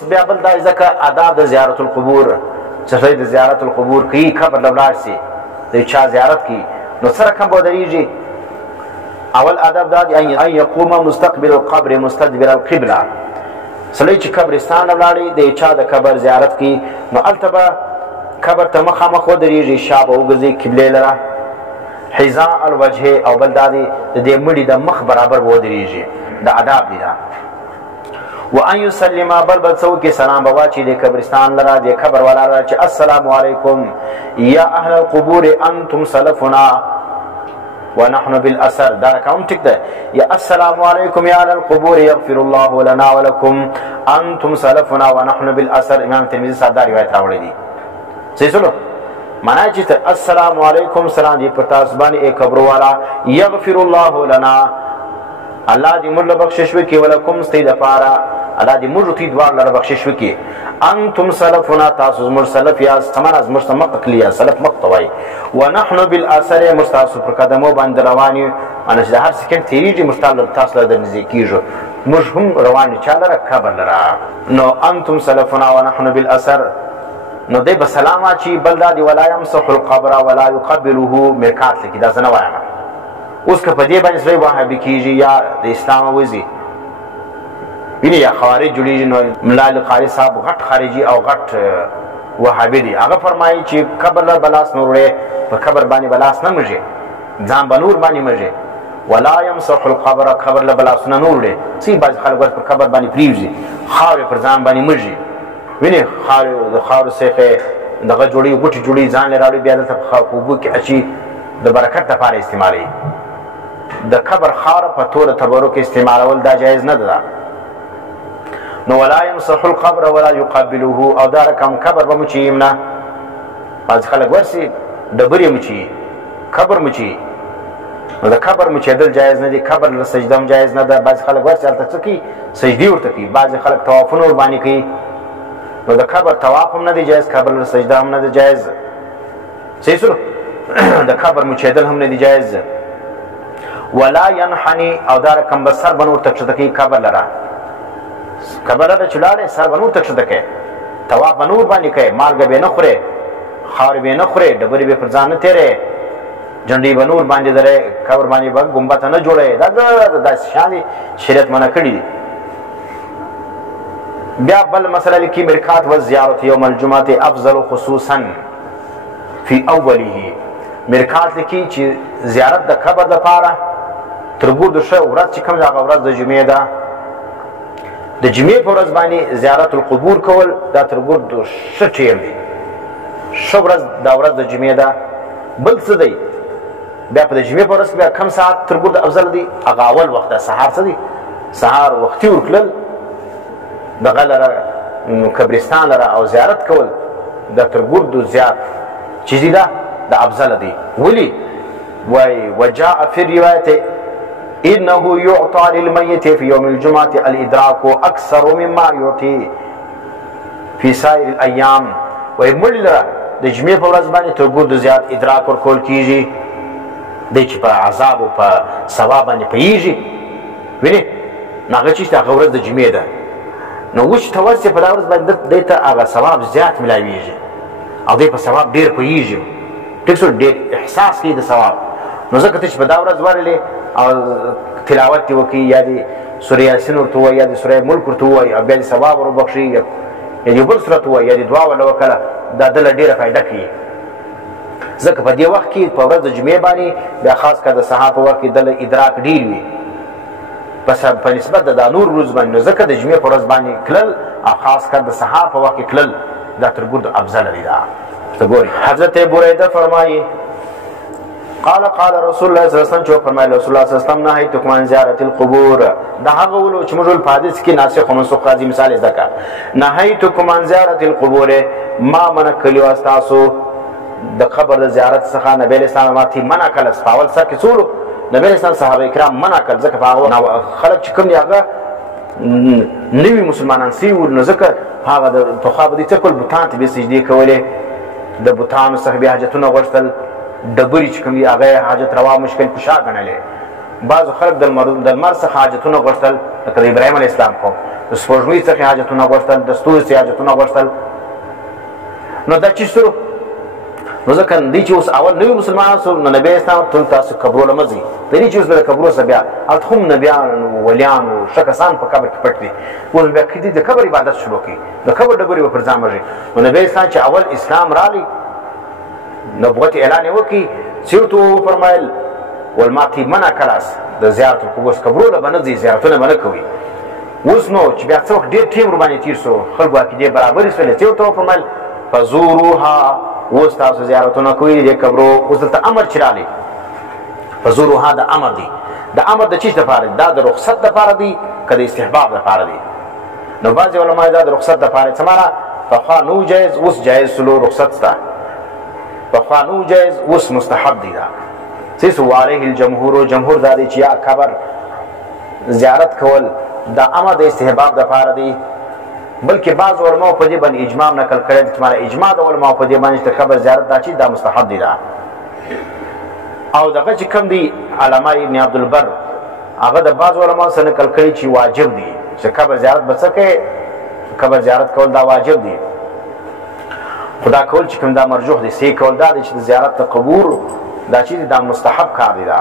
بیا بل دا ځکه آداب د زیارت القبور چې سړی د زیارت القبور کوي قبر له ولاړ سي د چا زیارت کوي نو سره کم به ودرېږي. اول آداب دا دی ان یقوم مستقبل القبر مستدبر القبله. سړی چې قبرستان له ولاړي د چا د قبر زیارت کوي نو هلته به قبر ته مخامخ ودرېږي، شا به وګرځي قبلې لره، حذاء الوجه او بل دا دی د دې مړي د مخ برابر به ودرېږي. د آداب دی دا. وان يسلم بل څو کې سلام بابا چې د قبرستان لره د قبر والا لره چې السلام علیکم یا اهل القبور انتم سلفنا ونحن بالاثر. دا کوم ټیک ده یا السلام علیکم یا اهل القبور یغفر الله لنا ولكم انتم سلفنا ونحن بالاثر. امام ترمذی صاحب دا روایت راوړی دی. صحیح سلو معنا چې السلام علیکم سلام دی پر تاسو باندې ای قبر والا، یغفر الله لنا الله دې موږ له بخشش وکړي، ولکم ستاسو دپاره الله دې موږ ته دوار لره بخشش وکړي. انتم سلفنا تاسو زموږ سلف یاست، سمانه زموږ ته مخ کړي یا سلف مخ ته وایي. ونحن بالاثر مستاسو پر قدمو باندې روان یو، معنی چې هر سکند تېرېږي موږ تاسو له نږدې کېږو، موږ هم روان یو چا لره قبر لره. نو انتم سلفنا ونحن بالاثر نو دی به سلام اچي. بل دا دی ولا یمسح القبر ولا یقبله مرکات لیکي. دا زه نه وایم. اوس که په دې باندې سړی وهابي کېږي یا د اسلام وځي ویني یا خوارج جوړېږي نو ملا لقاري صاحب غټ خارجي او غټ وهابي دی. هغه فرمایي چې قبر له بلاس نه وړې، په قبر باندې بلاس نه مږي، ځان به نور باندې مږي. ولا یمسح القبر قبر له بلاسونه نه وړې. ځینې بعضې خلک په قبر باندې پرېږدي، خاورې پر ځان باندې مږي. ویني د خاورو څخه دغه جوړي غوټې جوړي ځان له راوړي، بیا دلته په اوبو کې اچي د برکت لپاره استعمالوي. د قبر خاوره په توره تبرک استعمالول دا جایز نه ده. نو ولا یمسح القبر ولا یقبله. او دا رقم قبر به مچي نه، بعض خلک ورسي ډبرې مچي، قبر مچي. نو د قبر مچېدل جایز نه دي، قبر له سجده هم جایز نه ده. بعض خلک ورسي هلته څه کوي، سجدې ورته کوي. بعض خلک طوافونه ورباندې کوي. نو د قبر طواف هم نه دی جایز، قبر له سجده هم نه دی جایز. صحیح سلو د قبر مچېدل هم نه دی جایز. ولا ينحني او دا رقم به سر بنور تکشته کوي قبر لره. قبر لره چې لاړې سر بنور تکشته کوي، طواف بنور باندې کوي، مالګه به نه خورې، خاورې به نه خورې، ډبرې به پر ځان نه تېرې، جنډې به نور باندې درې، قبر باندې به ګمبد نه جوړوې. دا داسې شیان دي شریعت منع کړي دي. بیا بل مسله لیکي مرکات و زیارت یوم الجمعه افضل خصوصا فی اوله. مرکات لیکي چې زیارت د قبر لپاره تر ګور د ښه ورځ چې کوم هغه ورځ د جمعې ده، د جمعې په ورځ باندې زیارت القبور کول دا تر ګور د ښه ټیم دی، ښه ورځ دا ورځ د جمعې ده. بل څه دی بیا په د جمعې په ورځ کې بیا کم ساعت تر ګور د افضل دی، هغه اول وخت ده، سهار څه دی، سهار وختي ورتلل دغه لره قبرستان لره او زیارت کول دا تر ګور د زیات چې دی ده د افضل دی. ولی وای وجاء فی الروایت انه يعطى للميت في يوم الجمعه الادراك اكثر مما يعطي في سائر الايام. وای مړ د جمعې په ورځ باندې تر ګور د زیات ادراک ورکول کیږي، دی چې په عذاب او په ثواب باندې پوهېږي. وینې هغه چې هغه ورځ د جمعې ده نو اوس چې ته ورسې په دا ورځ باندې دی ته هغه ثواب زیات میلاویږي او دی په ثواب ډېر پوهېږي، ټیک شو، ډېر احساس کوي د ثواب. نو ځکه ته چې په دا ورځ ورغلې او تلاوت دې وکړي یا دې سوره یاسین ورته ووایي یا دې سوره ملک ورته ووایي او بیا دې ثواب ور وبخښي یا دې بل سورت ووایي یا دې دعا ورله وکړه، دا دله ډېره فایده کوي. ځکه په دې وخت کې په ورځ د جمعې باندې بیا خاص کر د سهار په وخت کې دله ادراک ډېر وي په نسبت د دا نور روز باندې. نو ځکه د جمعې په ورځ باندې تلل او خاص کر د سهار په وخت کې تلل دا تر ګور د افضل دی. دا حضرت بریده فرمایي قال رسول الله صلی الله علیه وسلم چې فرمایي رسول الله صلی الله علیه وسلم نهیتکم عن زیارت القبور. دا هغه ولو چې موږ په حدیث کې ناسخ او منسوخ راځي. مثال ذکر نهیتکم عن زیارت القبور، ما منع کړي وو تاسو د قبر د زیارت څخه. نبی اسلام ماته منع کړل، سپاول سره کې څورو نبی اسلام صحابه کرام منع کړل، ځکه هغه خلک چې کوم دی هغه نوي مسلمانان سی ول، نو ځکه هغه د پخوا به دې څه کول بوتان ته به سجدې کولې، د بوتانو څخه بیا حاجتونه غوښتل، ډبرې چې کوم دي هغه حاجت روا مشکل کشا ګڼلې. بعضو خلک د لمر څخه حاجتونه غوښتل، لکه د ابراهیم علیه السلام قوم د سپوږمۍ څخه حاجتونه غوښتل، د ستوري څخه حاجتونه غوښتل. نو دا چی سره نو ځکه دی چې اوس اول نوي مسلمانان سو نو نبی اسلام ټول تاسو قبرونه مه ځئ. دی چې اوس د قبرو څخه بیا هلته هم نبیان ولیان ښه کسان په قبر کې پټ دي. اوس بیا کدي د قبر عبادت شروع کړي، د قبر ډبرې به پر ځان مږي. نو نبی اسلام چې اول اسلام رالی نبوت اعلان یې وکړي، سیرته وفرمایل والماتي منع کلاس د زیارت القبور قبرونه به نه ځئ، زیارتونه به نه کوئ. اوس نو چې بیا څه وخت ډېر ټیم ورباندې تېر سو، خلکو عقیدې برابرې شولې، څه ورته وفرمایل فزوروها، اوس تاسو زیارتونه کوئ د قبرو. اوس دلته امر چې رالی فزوروها د امر دی. د امر د چیز دپاره دا د رخصت دپاره دی که د استحباب دپاره دی؟ نو بعضې علما دا د رخصت دپاره څه معنا پخوا نو جایز اوس جایز سلو رخصت سته، پخوا نو جایز اوس مستحب دی. دا څه وعلیه الجمهور، جمهور دا دی چې یا قبر زیارت کول دا امر د استحباب دپاره دی، بلکې بعض علماء په دې باندې اجماع نقل کړی دی چې معنی اجماع د علماء په دې باندې چې قبر زیارت دا چې دا مستحب دی. دا او دغه چې کوم دی علامه ابن عبدالبر هغه د بعض علماء سره نقل کړی چې واجب دی چې قبر زیارت به څه کوي، قبر زیارت کول دا واجب دی. خدا کول چې کوم دا مرجوح دی، صحیح کول دا دی چې د زیارت د قبور دا چې دا مستحب کار دی. دا